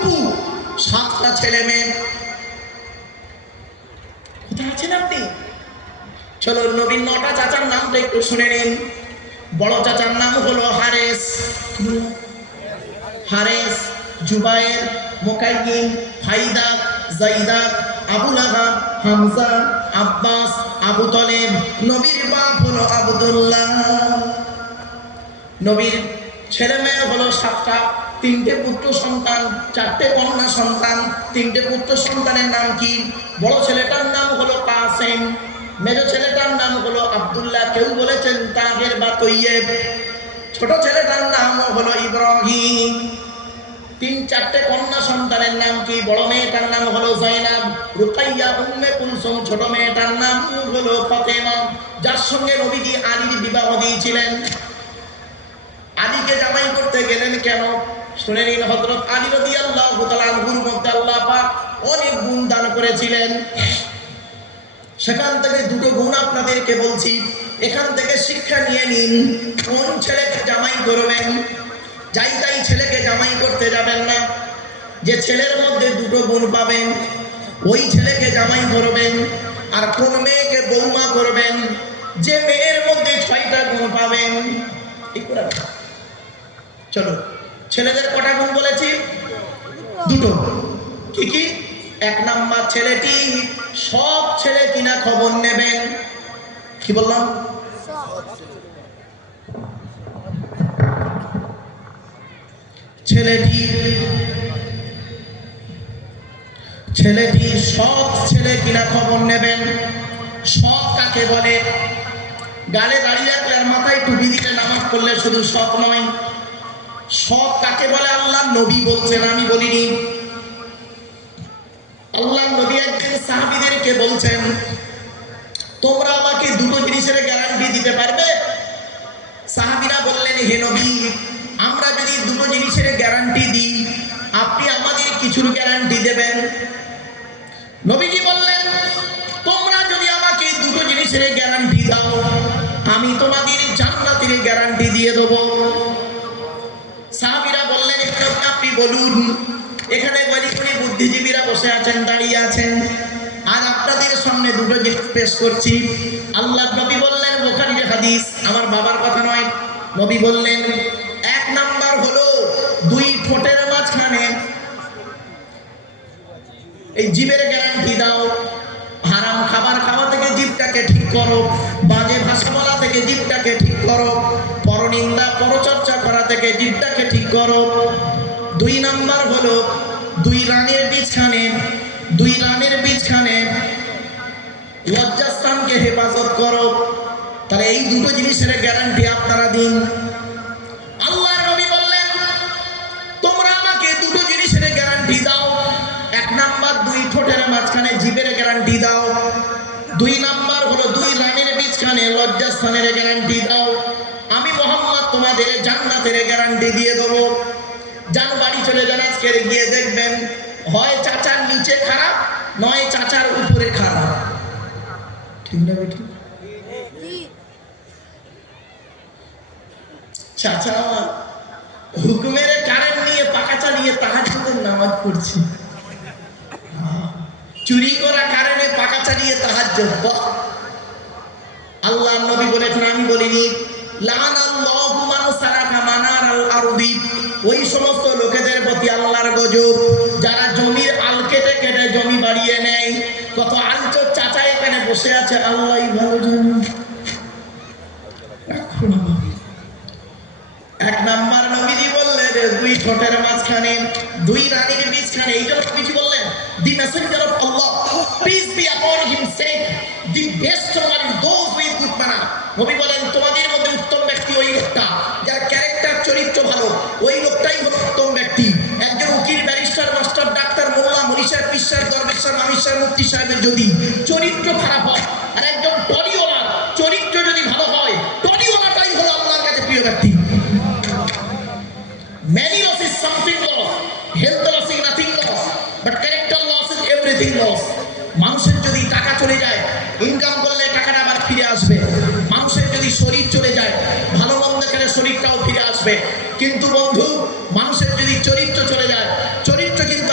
ফুপু সাতটা ছেলে মেয়ে। কোথায় আছেন আপনি? চলো নবীন নটা চাচার নামটা একটু শুনে নিন। বড় চাচার নাম হলো হারেস? হারেস, জুবায়ের মোকাইকিন ফাইদা, জাইদা আবুল আহাব হামজা, আব্বাস, আবু তলেব। নবীর বাপ হলো আবদুল্লাহ। নবীর ছেলে মেয়ে হলো সাতটা। তিনটে পুত্র সন্তান, চারটে কন্যা সন্তান, তিনটে পুত্র সন্তানের নাম কি? বড় ছেলেটার নাম হলো কাসেম, মেজ ছেলেটার নাম হলো আব্দুল্লাহ। কেউ বলেছেন তাহের বা তৈয়েব। ছোট ছেলেটার নাম হলো ইব্রাহিম। তিন, চারটে কন্যা সন্তানের নাম কি? বড় মেয়েটার নাম হলো জয়নাব। রুকাইয়া উম্মে কুলসুম, ছোট মেয়েটার নাম হলো ফাতেমা। যার সঙ্গে নবীজি আলীর বিবাহ দিয়েছিলেন। আলীকে জামাই করতে গেলেন কেন? শুনে নিন হযরত আলী রাদিয়াল্লাহু তাআলার গুরু মধ্যে আল্লাহ পাক অনেক গুণ দান করেছিলেন। সেখান থেকে দুটো গুণ আপনাদেরকে বলছি। এখান থেকে শিক্ষা নিয়ে নিন। কোন ছেলেকে জামাই করবেন? যাই তাই ছেলেকে জামাই করতে যাবেন না। যে ছেলের মধ্যে দুটো গুণ পাবেন, ওই ছেলেকে জামাই করবেন আর কোন মেয়েকে বৌমা করবেন। যে মেয়ের মধ্যে ছয়টা গুণ পাবেন। ঠিক করে চলো ছেলেদের কটা গুণ বলেছি? দুটো। কি কি? এক নাম্বার ছেলেটি সব ছেলে কিনা খবর নেবেন। কি বললাম ছেলেটি ছেলেটি সব ছেলে কিনা খবর নেবেন। সব কাকে বলে? গালে দাঁড়িয়ে আর মাথায় টুপি দিলে নামাজ পড়লে শুধু সব নয়। সব কাকে বলে? আল্লাহ নবী বলছেন, আমি বলিনি। আল্লাহ নবী একদিন সাহাবিদেরকে বলছেন, তোমরা আমাকে দুটো জিনিসের গ্যারান্টি দিতে পারবে? সাহাবিরা বললেন, হে নবী, আমরা যদি দুটো জিনিসের গ্যারান্টি দিই, আপনি আমাদের কিছুর গ্যারান্টি দেবেন। নবীজি বললেন, তোমরা যদি আমাকে দুটো জিনিসের গ্যারান্টি দাও, আমি তোমাদের জান্নাতের গ্যারান্টি দিয়ে দেবো। সাহাবিরা বললেন, এখানে আপনি বলুন, এখানে গরিবী বুদ্ধিজীবীরা বসে আছেন, দাঁড়িয়ে আছেন। আর আপনাদের সামনে দুটো জিনিস পেশ করছি। আল্লাহ নবী বললেন, বোখারির হাদিস, আমার বাবার কথা নয়। নবী বললেন, এক নাম্বার হলো দুই ঠোঁটের মাঝখানে এই জীবের গ্যারান্টি দাও। হারাম খাবার খাওয়া থেকে জীবটাকে ঠিক করো, বাজে ভাষা বলা থেকে জীবটাকে ঠিক করো, পরনিন্দা, পরচর্চা করা থেকে জীবটাকে ঠিক দুই নাম্বার হলো দুই রানের বীজখানে দুই রানের বীজখানে লজ্জাস্থানকে হেফাজত করো। তাহলে এই দুটো জিনিসের গ্যারান্টি আপনারা দিন। আল্লাহ নবী বললেন, তোমরা আমাকে দুটো জিনিসের গ্যারান্টি দাও। এক নাম্বার দুই ঠোঁটের মাঝখানে জীবের গ্যারান্টি দাও। দুই নাম্বার হলো দুই রানের বীজখানে লজ্জাস্থানের গ্যারান্টি দাও আমি মোহাম্মদ তোমাদের জান্নাতের গ্যারান্টি দিয়ে দেবো যান বাড়ি চলে যান আজকে গিয়ে দেখবেন হয় চাচার নিচে খারাপ নয় চাচার উপরে খারাপ ঠিক না বেটি? চাচা হুকুমের কারেন্ট নিয়ে পাকা চালিয়ে তাহাজুদের নামাজ পড়ছি। চুরি করা কারণে পাকা চালিয়ে তাহাজ আল্লাহ নবী বলেছেন, আমি বলিনি আল্লাহু ওই সমস্ত লোকেদের প্রতি আল্লাহর গজব, যারা জমির আল কেটে কেটে জমি বাড়িয়ে নেয় কত আলচো চাচা এখানে বসে আছে, আল্লাহই ভালো আমার। এক নাম্বার নবীজি বললেন দুই ঠোঁটের মাঝখানে, দুই রানীর বীজখানে এই জন্য কিছু বললেন the messenger of Allah peace be upon him said the best those with good manner নবী বলেন মুফতি সাহেবের যদি চরিত্র খারাপ হয় আর একজন টলিওয়ালা চরিত্র যদি ভালো হয় টলিওয়ালাটাই হলো আল্লাহর কাছে প্রিয় ব্যক্তি Many loss is something loss. Health loss is nothing loss. But character loss is everything loss. মানুষের যদি টাকা চলে যায় ইনকাম করলে টাকাটা আবার ফিরে আসবে মানুষের যদি শরীর চলে যায় ভালো মন্দ খেলে শরীরটাও ফিরে আসবে কিন্তু বন্ধু মানুষের যদি চরিত্র চলে যায় চরিত্র কিন্তু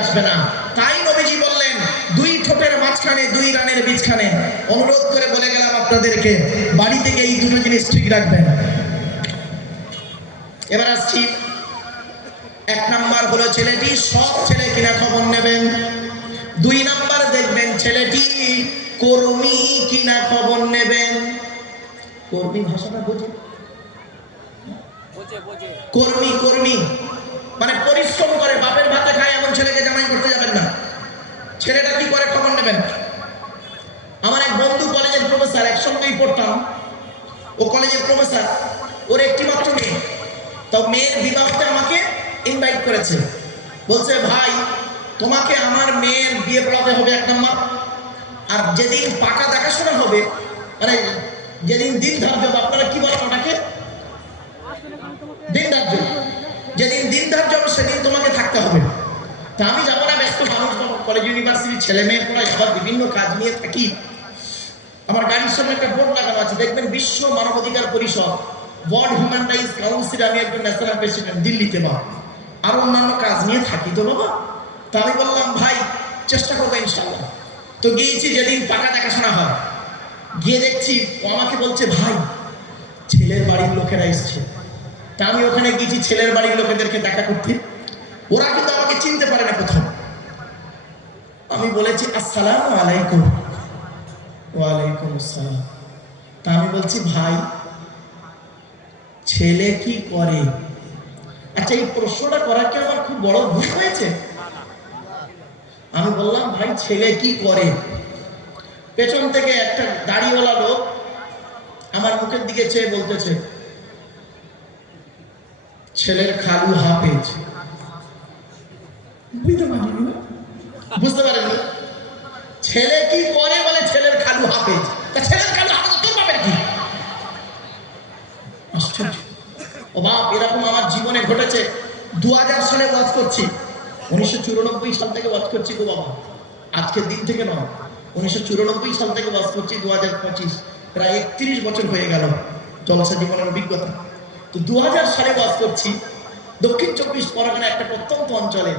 আসবে না তাই নবীজি বললেন দুই ঠোঁটের মাঝখানে দুই রানের বীজখানে অনুরোধ করে বলে গেলাম আপনাদেরকে বাড়ি থেকে এই দুটো জিনিস ঠিক রাখবেন। এবার আসছি। এক নাম্বার হলো ছেলেটি সব ছেলে কিনা খবর নেবেন। দুই নাম্বার দেখবেন ছেলেটি কর্মী কিনা খবর নেবেন। কর্মী ভাষাটা বোঝে। কর্মী কর্মী। মানে পরিশ্রম করে বাপের ভাতে খায় এমন ছেলেকে জামাই করতে যাবেন না। ছেলেটা কি করে খবর নেবেন? বন্ধু কলেজের প্রফেসর, একসঙ্গেই পড়তাম। ও কলেজের প্রফেসর, ওর একটি মাত্র মেয়ে। তো মেয়ের বিবাহতে আমাকে ইনভাইট করেছে। বলছে, ভাই, তোমাকে আমার মেয়ের বিয়ে পড়াতে হবে এক নম্বর। আর যেদিন পাকা দেখাশোনা হবে মানে যেদিন দিন ধার্য আপনারা কি বলেন ওটাকে? দিন ধার্য। যেদিন দিন ধার্য হবে, সেদিন তোমাকে থাকতে হবে। তা আমি যাব না, ব্যস্ত মানুষ কলেজ ইউনিভার্সিটির ছেলে মেয়ে পড়াই আবার বিভিন্ন কাজ নিয়ে থাকি। আমার গাড়ির সামনে একটা বোর্ড লাগানো আছে। দেখবেন বিশ্ব মানবাধিকার পরিষদ ওয়ার্ল্ড হিউম্যান রাইটস কাউন্সিল আমি একজন ন্যাশনাল প্রেসিডেন্ট দিল্লিতে বা আর অন্যান্য কাজ নিয়ে থাকি তো বাবা। তা আমি বললাম, ভাই, চেষ্টা করব ইনশাল্লাহ তো গিয়েছি যেদিন পাকা দেখাশোনা হয়। গিয়ে দেখছি ও আমাকে বলছে, ভাই, ছেলের বাড়ির লোকেরা এসছে। তা আমি ওখানে গিয়েছি ছেলের বাড়ির লোকেদেরকে দেখা করতে। ওরা কিন্তু আমাকে চিনতে পারে না প্রথম। আমি বলেছি, আসসালামু আলাইকুম। ওয়ালাইকুম আসসালাম। তা আমি বলছি, ভাই, ছেলে কি করে? আচ্ছা এই প্রশ্নটা করা কি আমার খুব বড় ভুল হয়েছে? আমি বললাম, ভাই, ছেলে কি করে? পেছন থেকে একটা দাড়িওয়ালা লোক আমার মুখের দিকে চেয়ে বলতেছে, ছেলের খালু হাফেজ। বুঝতে পারিনি। বুঝতে পারেননি? ছেলে কি করে বাপ, এরকম আমার জীবনে ঘটেছে। দু হাজার সালে ওয়াজ করছি। উনিশশো চুরানব্বই সাল থেকে ওয়াজ করছি গো বাবা। আজকের দিন থেকে নয়। উনিশশো সাল থেকে ওয়াজ করছি দু হাজার পঁচিশ। প্রায় একত্রিশ বছর হয়ে গেল জলসা জীবনের অভিজ্ঞতা। তো দু হাজার সালে ওয়াজ করছি। দক্ষিণ চব্বিশ পরগনা একটা প্রত্যন্ত অঞ্চলে।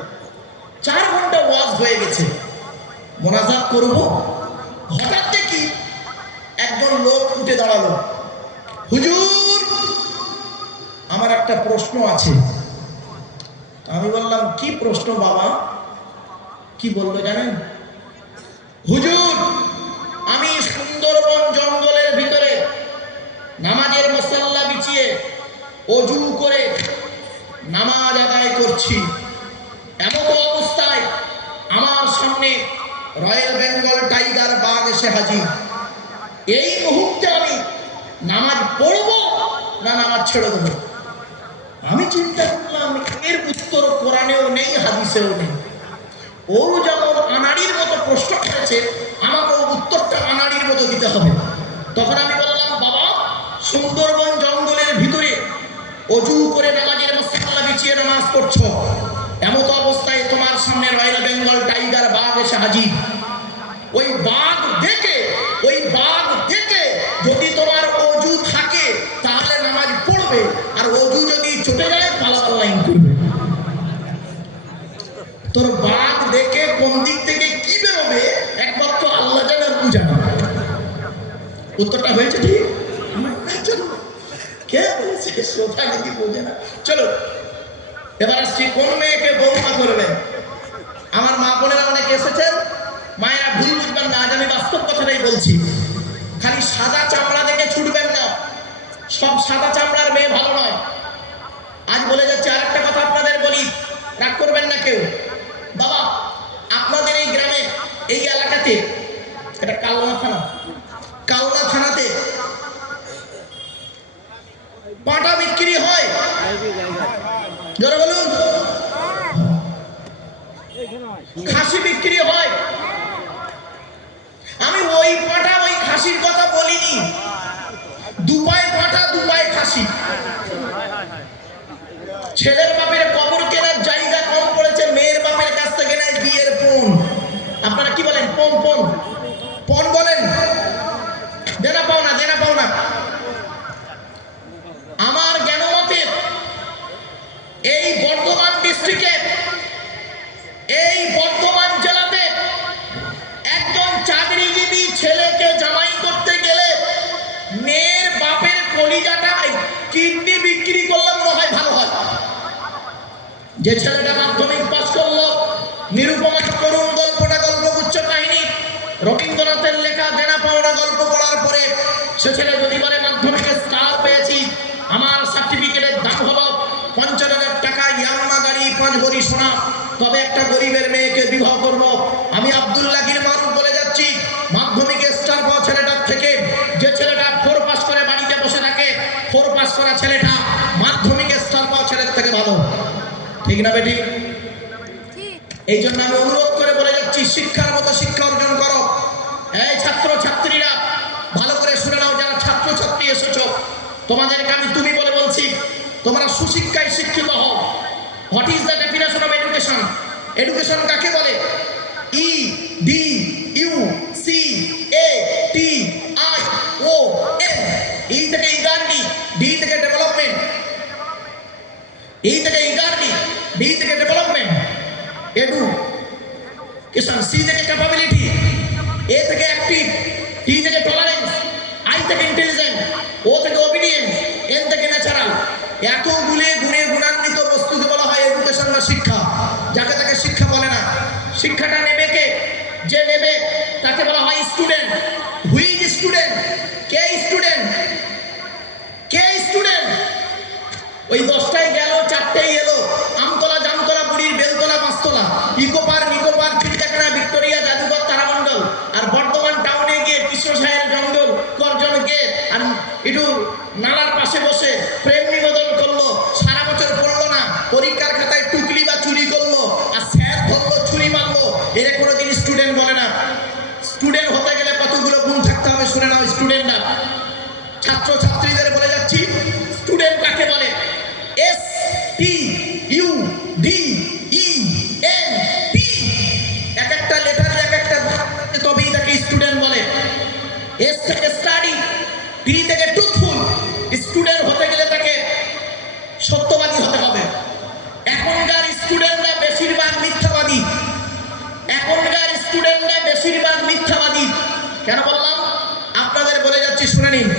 চার ঘণ্টা ওয়াজ হয়ে গেছে। মোনাজাত করব। হঠাৎ দেখি একজন লোক উঠে দাঁড়াল। হুজুর, আমার একটা প্রশ্ন আছে। আমি বললাম, কি প্রশ্ন বাবা? কি বলল জানেন? হুজুর, আমি সুন্দরবন জঙ্গলের ভিতরে নামাজের মশাল্লা বিছিয়ে অজু করে নামাজ আদায় করছি। এমন অবস্থায় আমার সামনে রয়্যাল বেঙ্গল টাইগার বাঘ এসে হাজির। এই মুহূর্তে আমি নামাজ পড়ব না নামাজ ছেড়ে দেবো? আমি চিন্তা করলাম, এর উত্তর কোরআনেও নেই, হাদিসেও নেই। ও যেমন আনাড়ির মতো প্রশ্ন করেছে আমাকে উত্তরটা আনাড়ির মতো দিতে হবে। তখন আমি বললাম, বাবা, সুন্দরবন জঙ্গলের ভিতরে অজু করে নামাজের মশাল্লা বিছিয়ে নামাজ পড়ছো। এমত অবস্থায় তোমার সামনে রয়্যাল বেঙ্গল টাইগার বাঘ এসে হাজির। ওই বাঘ উত্তরটা হয়েছে ঠিক? কে বলেছে? শ্রোতা নাকি বোঝে না। চলো, এবার আসছি কোন মেয়েকে বৌমা করবে আমার মা বোনেরা অনেক এসেছেন, মায়েরা ভুল বুঝবেন না, আজ আমি বাস্তব কথাটাই বলছি। খালি সাদা চামড়া দেখে ছুটবেন না। সব সাদা চামড়ার মেয়ে ভালো নয়। আজ বলে যাচ্ছে আরেকটা কথা আপনাদের বলি। রাগ করবেন না কেউ বাবা আপনাদের এই গ্রামে এই এলাকাতে এটা কালনা থানা কালনা থানাতে পাটা বিক্রি হয়। বলুন। খাসি বিক্রি হয়। আমি ওই পাটা, ওই খাসির কথা বলিনি। দুপায় পাটা, দুপায় খাসি। ছেলের বাপের কবর কেনার জায়গা কম পড়েছে মেয়ের বাপের কাছ থেকে নেয় বিয়ের পণ আপনারা কি বলেন পণ পণ পণ বলেন দেনা পাও না দেনা পাও না আমার জ্ঞান মতে এই বর্ধমান ডিস্ট্রিক্টে এই বর্ধমান যে ছেলেটা মাধ্যমিক পাস করল, নিরুপমা করুন গল্পটা গল্পগুচ্ছ কাহিনী। রবীন্দ্রনাথের লেখা দেনা পাওনা গল্প পড়ার পরে সে ছেলে যদি বলে, মাধ্যমিকে স্টার পেয়েছি, আমার সার্টিফিকেটের দাম হলো পঞ্চাশ হাজার টাকা, ইয়ামা গাড়ি পাঁচ ভরি সোনা, তবে একটা গরিবের মেয়েকে বিবাহ করব। আমি আব্দুল্লাহ গিরমারুফ বলে যাচ্ছি মাধ্যমিকে স্টার পাওয়া ছেলেটার থেকে যে ছেলেটা ফোর পাস করে বাড়িতে বসে থাকে ফোর পাস করা ছেলেটা মাধ্যমিকে স্টার পাওয়া ছেলের থেকে ভালো ঠিক না বেটি এই জন্য আমি অনুরোধ করে বলে যাচ্ছি শিক্ষার মতো শিক্ষা অর্জন করো। এই ছাত্র ছাত্রীরা ভালো করে শুনে নাও যারা ছাত্র ছাত্রী এসেছ তোমাদেরকে আমি তুমি বলে বলছি তোমরা সুশিক্ষায় শিক্ষিত হও। What is the definition of education education কাকে বলে? E D U C A T I O N E থেকে ইগার্নি ডি থেকে ডেভেলপমেন্ট ই থেকে কিষান সি থেকে ক্যাপাবিলিটি এ থেকে অ্যাক্টিভ টি থেকে টলারেন্স আই থেকে ইন্টেলিজেন্ট ও থেকে ওবিডিয়েন্স এন থেকে ন্যাচারাল এত গুণে গুণে গুণান্বিত বস্তুকে বলা হয় এডুকেশন বা শিক্ষা যাকে তাকে শিক্ষা বলে না শিক্ষাটা নেবে কে যে নেবে তাকে বলা হয় স্টুডেন্ট হুইজ স্টুডেন্ট কে স্টুডেন্ট কে স্টুডেন্ট ওই দশটায় গেল চারটেই এলো আমতলা জামতলা বুড়ির বেলতলা পাঁচতলা ইকো পার্ক নিকো পার্ক চিড়িয়াখানা ভিক্টোরিয়া জাদুঘর তারামণ্ডল আর বর্ধমান টাউনে গিয়ে কৃষ্ণ সাহের জঙ্গল করজন গেট আর একটু নালার পাশে বসে প্রেম নিবেদন করল সারা বছর পড়ল না পরীক্ষার খাতায় টুকলি বা চুরি করল আর স্যার ধরলো ছুরি মারলো এরা কোনোদিন স্টুডেন্ট বলে না স্টুডেন্ট হতে গেলে কতগুলো গুণ থাকতে হবে শুনে নাও স্টুডেন্টরা ছাত্র ছাত্রীদের বলে যাচ্ছি স্টুডেন্ট কাকে বলে? S T U D E N T এক একটা লেটারের এক একটা তবেই তাকে স্টুডেন্ট বলে। এস থেকে স্টাডি টি থেকে ট্রুথফুল স্টুডেন্ট হতে গেলে তাকে সত্যবাদী হতে হবে। এখনকার স্টুডেন্টরা বেশিরভাগ মিথ্যাবাদী। এখনকার স্টুডেন্টরা বেশিরভাগ মিথ্যাবাদী। কেন বললাম আপনাদের বলে যাচ্ছি শুনে নিন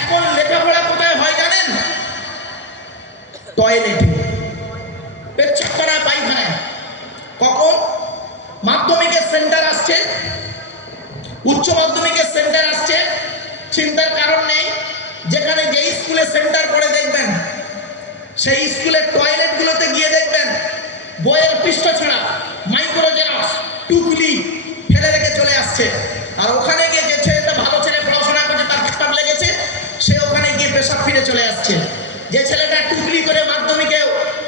এখন লেখাপড়া কোথায় হয় জানেন টয়লেটে পেচ্ছাপখানায় পায়খানায় কখন মাধ্যমিকের সেন্টার আসছে, উচ্চ মাধ্যমিকের সেন্টার আসছে, চিন্তার কারণ নেই, যেখানে যে স্কুলে সেন্টার পড়ে দেখবেন, সেই স্কুলের টয়লেটগুলোতে গিয়ে দেখবেন, বইয়ের পৃষ্ঠ ছাড়া মাইক্রোজেরাস টুকলি ফেলে রেখে চলে আসছে আর ওখানে গিয়ে যে ছেলেটা ভালো ছেলে পড়াশোনা করছে তার পেশাব লেগেছে সে ওখানে গিয়ে পেশাব ফিরে চলে আসছে যে ছেলেটা টুকলি করে মাধ্যমিকে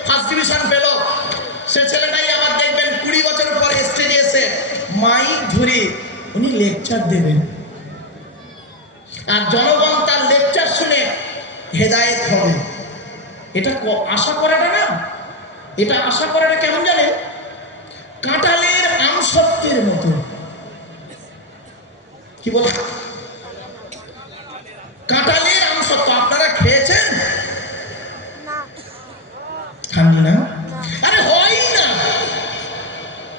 ফার্স্ট ডিভিশন পেল সে ছেলেটাই আবার দেখবেন কুড়ি বছর পর স্টেজে এসে মাইক ধরে উনি লেকচার দেবেন। আর জনগণ তার লেকচার শুনে হেদায়েত হবে। এটা আশা করাটা না? এটা আশা করাটা কেমন জানেন? কাঁটালের আমসত্বের মতো। কি বল কাঁঠালের আমসত্ব আপনারা খেয়েছেন না খাননি না আরে হয় না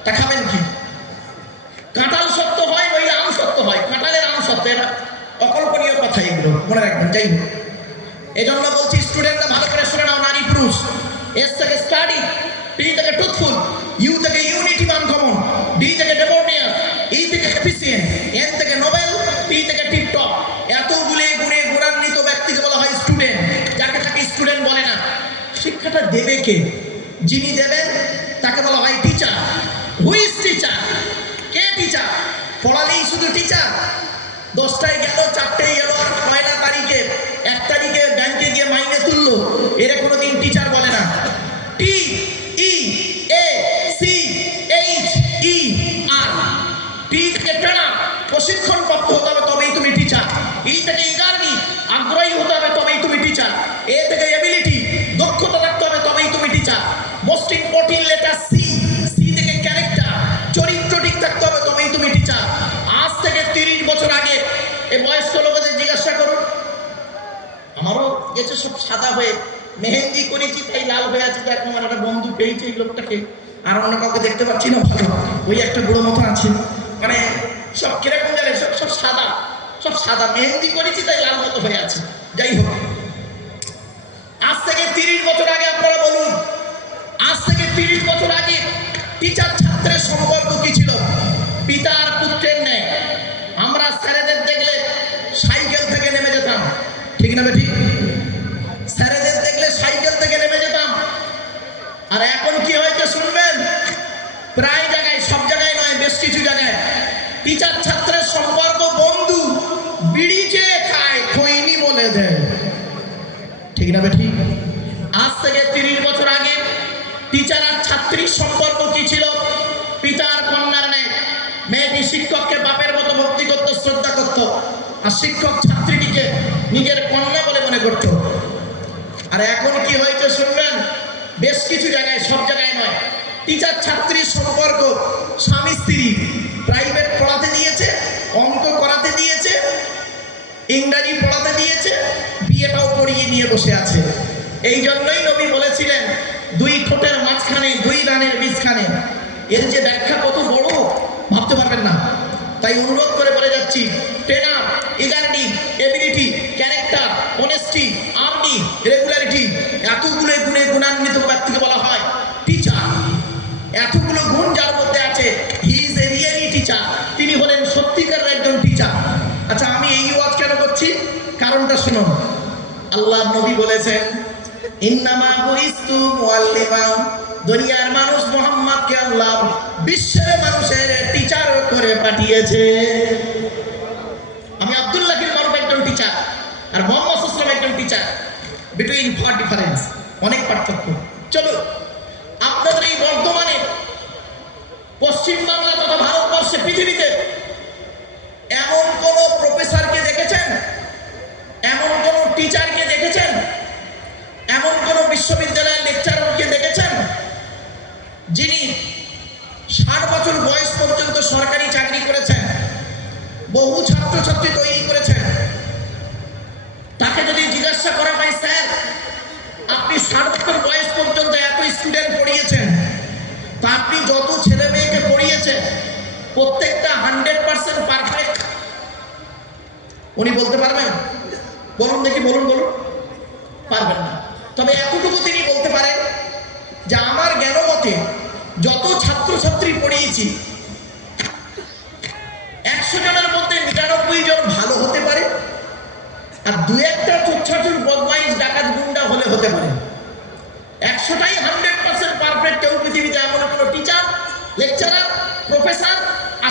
তা খাবেন কি কাঁঠাল সত্য হয় নইলে আম সত্য হয় কাঁঠালের আম সত্য এটা অকল্পনীয় কথা এগুলো মনে রাখবেন যাই হোক এই জন্য বলছি সাদা হয়ে মেহেন্দি করেছি তাই লাল হয়ে আছে দেখ আমার একটা বন্ধু পেয়েছে এই লোকটাকে। আর অন্য কাউকে দেখতে পাচ্ছি না ভালো। ওই একটা বুড়ো মতো আছে। মানে সব কীরকম জানে, সব সব সাদা। সব সাদা। মেহেন্দি করেছি তাই লাল মতো হয়ে আছে। যাই হোক। আজ থেকে তিরিশ বছর আগে আপনারা বলুন, আজ থেকে তিরিশ বছর আগে টিচার ছাত্রের সম্পর্ক কি ছিল? পিতা আর পুত্রের নেয় আমরা স্যারেদের দেখলে সাইকেল থেকে নেমে যেতাম। ঠিক না ঠিক? টিচার সম্পর্ক কি ছিল? পিতার কন্যার নেয় মেয়েটি শিক্ষককে বাপের মতো ভক্তি করতো, শ্রদ্ধা করতো। আর শিক্ষক ছাত্রীটিকে নিজের কন্যা বলে মনে করতো। আর এখন কি হয়েছে শুনবেন? বেশ কিছু জায়গায়, সব জায়গায় নয়। টিচার ছাত্রীর সম্পর্ক, স্বামী স্ত্রী প্রাইভেট পড়াতে দিয়েছে, অঙ্ক করাতে দিয়েছে, ইংরাজি পড়াতে দিয়েছে বিয়েটাও পড়িয়ে নিয়ে বসে আছে। এই জন্যই নবী বলেছিলেন দুই ঠোঁটের মাঝখানে দুই রানের বীজখানে এর যে ব্যাখ্যা কত বড় ভাবতে পারবেন না তাই অনুরোধ করে বলে যাচ্ছি ট্রেনার ইগারিটি এবিলিটি ক্যারেক্টার অনেস্টি আর্নি রেগুলারিটি এতগুলো গুণে গুণান্বিত ব্যক্তিকে বলা হয় টিচার এতগুলো গুণ যার মধ্যে আছে he is a really teacher তিনি হলেন সত্যিকারের একজন টিচার আচ্ছা আমি এই ওয়াজ কেন করছি? কারণটা শুনুন। আল্লাহ নবী বলেছেন, ইন্নামা বুইস্তু মুআল্লিমা দুনিয়ার মানুষ মোহাম্মদকে আল্লাহ টিচার পাঠিয়েছে আমি আব্দুল্লাহ বড় একজন টিচার আর মোহাম্মদ একজন টিচার বিটুইন ফর ডিফারেন্স অনেক পার্থক্য। চলো, আপনাদের এই বর্তমানে পশ্চিমবাংলা তথা ভারতবর্ষে পৃথিবীতে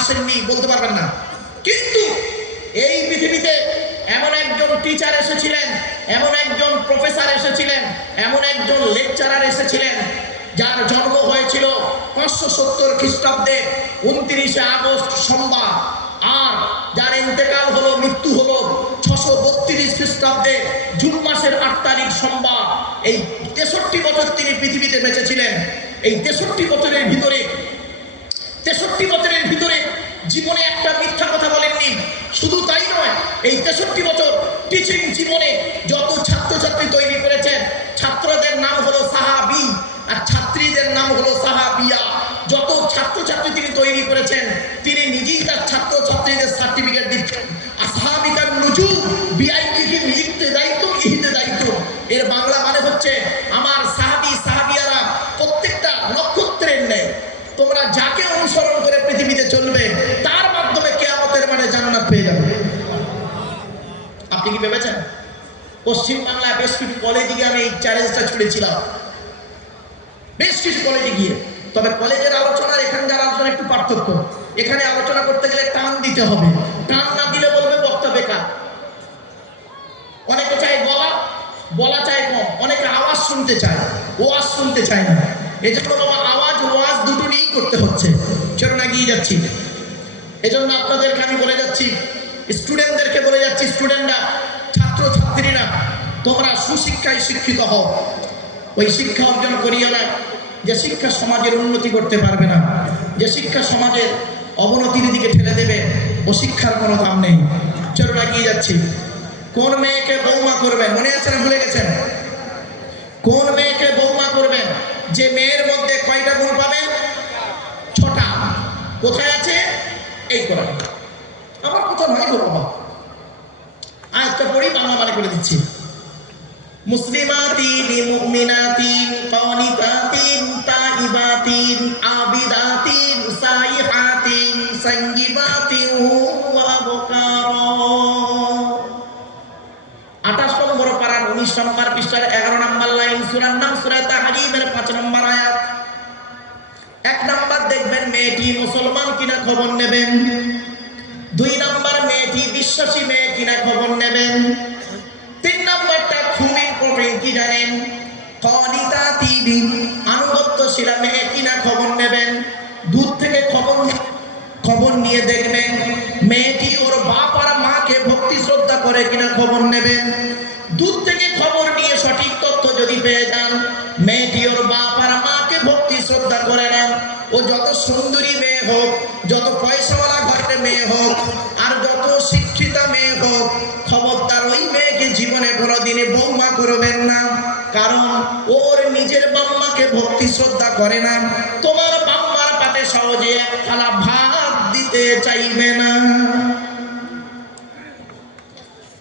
আসেননি বলতে পারবেন না। কিন্তু এই পৃথিবীতে এমন একজন টিচার এসেছিলেন, এমন একজন প্রফেসর এসেছিলেন, এমন একজন লেকচারার এসেছিলেন, যার জন্ম হয়েছিল পাঁচশো সত্তর খ্রিস্টাব্দে উনত্রিশে আগস্ট সোমবার, আর যার ইন্তেকাল হলো, মৃত্যু হলো ছশো বত্রিশ খ্রিস্টাব্দে জুন মাসের আট তারিখ সোমবার। এই তেষট্টি বছর তিনি পৃথিবীতে বেঁচেছিলেন। এই তেষট্টি বছরের ভিতরে তেষট্টি বছরের ভিতরে জীবনে একটা মিথ্যা কথা বলেননি। শুধু তাই নয়, এই তেষট্টি বছর টিচিং জীবনে যত ছাত্রছাত্রী তৈরি করেছেন, ছাত্রদের নাম হলো সাহাবি, আর ছাত্রীদের নাম হলো সাহাবিয়া। চ্যালেঞ্জটা ছুড়েছিলাম। বেশ কিছু কলেজে গিয়ে। তবে কলেজের আলোচনা আর এখানকার আলোচনা একটু পার্থক্য। এখানে আলোচনা করতে গেলে টান দিতে হবে। টান না দিলে বলবে বক্তা বেকার। অনেকে চায় বলা বলা চায় কম। অনেকে আওয়াজ শুনতে চায়। ওয়াজ শুনতে চায় না। এজন্য জন্য বাবা, আওয়াজ ওয়াজ দুটো নিয়েই করতে হচ্ছে। চলুন এগিয়ে যাচ্ছি। এজন্য আপনাদেরকে আমি বলে যাচ্ছি স্টুডেন্টদেরকে বলে যাচ্ছি স্টুডেন্টরা তোমরা সুশিক্ষায় শিক্ষিত হও। ওই শিক্ষা অর্জন করিয়ে না যে শিক্ষা সমাজের উন্নতি করতে পারবে না, যে শিক্ষা সমাজের অবনতির দিকে ঠেলে দেবে, ও শিক্ষার কোনো দাম নেই। চলুন এগিয়ে যাচ্ছি। কোন মেয়েকে বৌমা করবেন মনে আছে না ভুলে গেছেন? কোন মেয়েকে বৌমা করবেন যে মেয়ের মধ্যে কয়টা গুণ পাবেন ছটা। কোথায় আছে? এই কোরআন আমার কথা নয় গো বাবা আজটা পড়ি বাংলা মানে করে দিচ্ছি। মুসলিমাতিন, মুমিনাতিন কানিতাতিন তাইবাতিন, আবিদাতিন, সাইহাতিন সাঙ্গিবাতিন ওয়া আবকার। 28 নম্বর পারা 19 নম্বর পৃষ্ঠার 11 নম্বর লাইন, সূরার নাম সূরা তাহরিমের 5 নম্বর আয়াত। এক নাম্বার দেখবেন মেয়েটি মুসলমান কিনা খবর নেবেন। দুই নাম্বার মেয়েটি বিশ্বাসী মেয়ে কিনা খবর নেবেন। নেবেন কনিতা তিনি আনুগত্যশীলা মেয়ে কিনা খবর নেবেন, দূর থেকে খবর খবর নিয়ে দেখবেন, মেয়েটি ওর বাপ আর মাকে ভক্তি শ্রদ্ধা করে কিনা খবর নেবেন।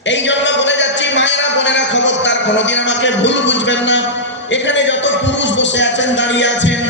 এই জন্য বলে যাচ্ছি, মায়েরা বোনেরা খবরদার কোনোদিন আমাকে ভুল বুঝবেন না। এখানে যত পুরুষ বসে আছেন, দাঁড়িয়ে আছেন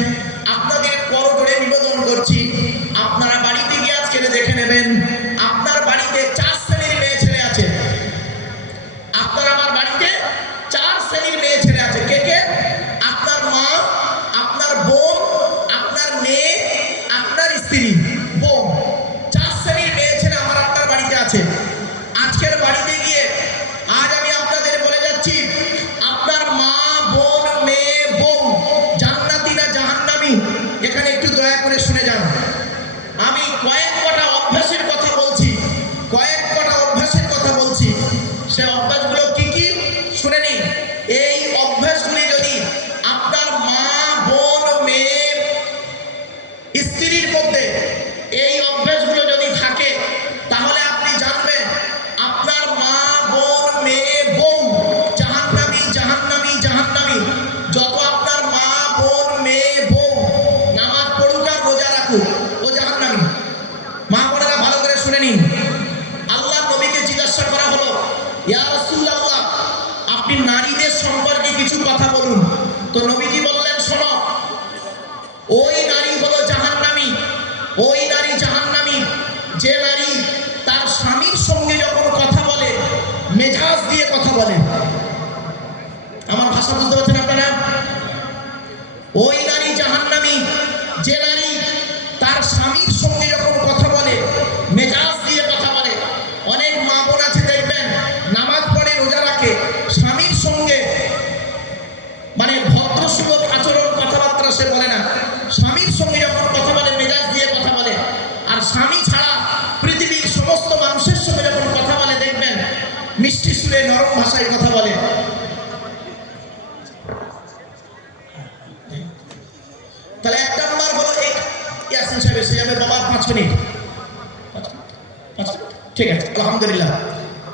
আলহামদুলিল্লাহ।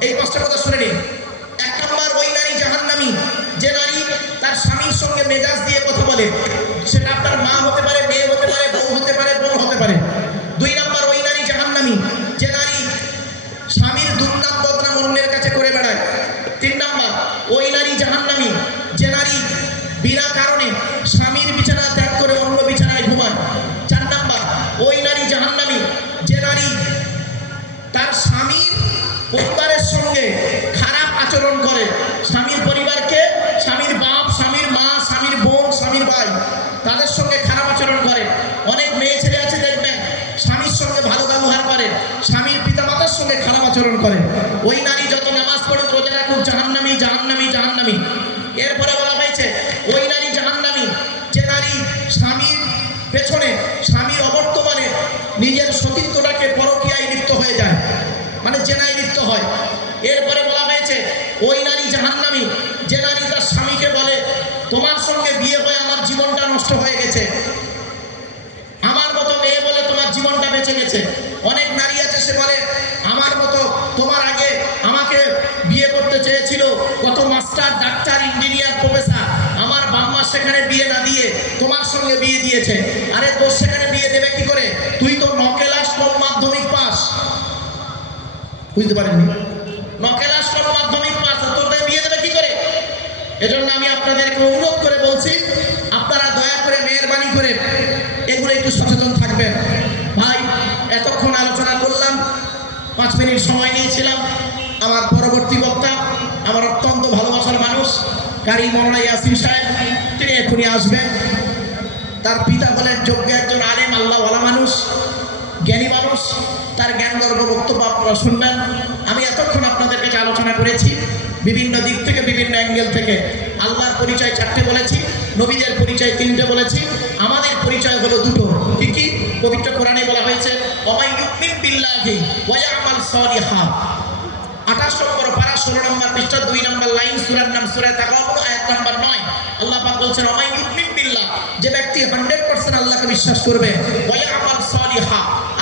এই পাঁচটা কথা শুনে নিন। এক নম্বর, ওই নারী জাহান নামি যে নারী তার স্বামীর সঙ্গে মেজাজ দিয়ে কথা বলে, সেটা আপনার মা হতে পারে, মেয়ে হতে পারে, বউ হতে পারে, বোন হতে পারে। দুই নম্বর, ওই নারী জাহান নামি যে নারী স্বামীর দুর্নাম বদনাম অন্যের কাছে করে বেড়ায়। তিন নম্বর, ওই নারী জাহান নামি যে নারী বেঁচে গেছে। অনেক নারী আছে, সে বলে, আমার মতো তোমার আগে আমাকে বিয়ে করতে চেয়েছিল কত মাস্টার ডাক্তার ইঞ্জিনিয়ার প্রফেসর আমার বাবা সেখানে বিয়ে না দিয়ে তোমার সঙ্গে বিয়ে দিয়েছে। আরে, তোর সেখানে বিয়ে দেবে কি করে? তুই তো নকেলাস মাধ্যমিক পাস। বুঝতে পারেননি? নকেল আসবেন তার পিতা হলেন যোগ্য একজন আলেম আল্লাহ ভালা মানুষ, জ্ঞানী মানুষ, তার জ্ঞান গর্ব বক্তব্য আপনারা শুনবেন। আমি এতক্ষণ আপনাদের কাছে আলোচনা করেছি, বিভিন্ন দিক থেকে, বিভিন্ন অ্যাঙ্গেল থেকে। আল্লাহর পরিচয় চারটে বলেছি, নবীদের পরিচয় তিনটে বলেছি। আমাদের পরিচয় হলো দুটো। কি কি? পবিত্র কোরআনে বলা হয়েছে, ওমাই ইউমিন বিল্লাহি আঠাশ নম্বর পারা, ষোলো নম্বর পৃষ্ঠা, দুই নম্বর লাইন, সুরার নাম সুরায় নম্বর নয়। আল্লাহ পাক বলছেন বিল্লাহ যে ব্যক্তি হান্ড্রেড পার্সেন্ট আল্লাহকে বিশ্বাস করবে, ওয়া আমাল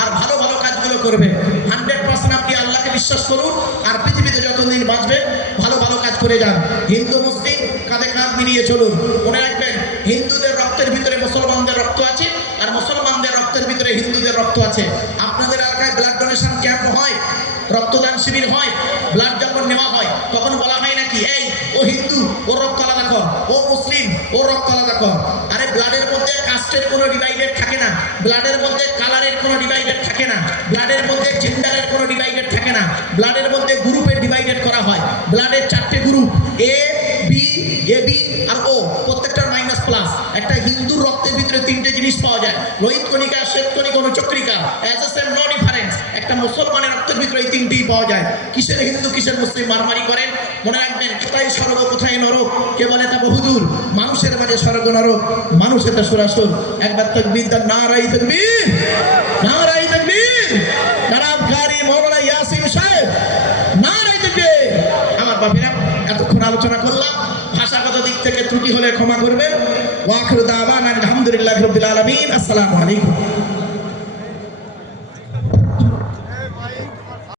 আর ভালো ভালো কাজগুলো করবে। হান্ড্রেড পার্সেন্ট আপনি আল্লাহকে বিশ্বাস করুন, আর পৃথিবীতে যতদিন বাঁচবেন ভালো ভালো কাজ করে যান। হিন্দু, মুসলিম, কাঁধে কাঁধ মিলিয়ে চলুন। মনে রাখবেন, হিন্দুদের রক্তের ভিতরে মুসলমানদের রক্ত আছে, আর মুসলমানদের রক্তের ভিতরে হিন্দুদের রক্ত আছে। আপনাদের এলাকায় ব্লাড ডোনেশন ক্যাম্প হয়, রক্তদান শিবির হয় ব্লাড যখন নেওয়া হয়, তখন বলা হয় নাকি, এই, ও হিন্দু, ও রক্ত আলাদা কর ও মুসলিম, ও রক্ত আলাদা কর আরে ব্লাডের মধ্যে কাস্টের কোনো ডিভাইডেড থাকে না ব্লাডের মধ্যে কালারের কোনো ডিভাইডেড থাকে না ব্লাডের মধ্যে জেন্ডারের কোনো ডিভাইডেড থাকে না ব্লাডের মধ্যে গ্রুপের ডিভাইডেড করা হয় ব্লাডের চারটে group A B A B R O প্রত্যেকটার মাইনাস প্লাস একটা হিন্দুর রক্তের ভিতরে তিনটে জিনিস পাওয়া যায়, লোহিত কণিকা, শ্বেত কণিকা, অনুচক্রিকা অ্যাজ এ সেম মুসলমানের রক্তের ভিতরে এই তিনটেই পাওয়া যায়। কিসের হিন্দু, কিসের মুসলিম মারামারি করেন? মনে রাখবেন, কোথায় স্বর্গ, কোথায় নরক? কে বলে তা বহুদূর। মানুষের মাঝে স্বর্গ, নরক। মানুষের তা সুরাসুর। একবার তকবীর দান নারাই তকবীর। নারাই তকবীর। জনাব কারি মৌলানা ইয়াসিন সাহেব নারাই তকবীর। আমার বাপেরা, এতক্ষণ আলোচনা করলাম। ভাষাগত দিক থেকে ত্রুটি হলে ক্ষমা করবেন। ওয়াখরু দাওয়ান আলহামদুলিল্লাহ রাব্বিল আলামিন। আসসালামু আলাইকুম।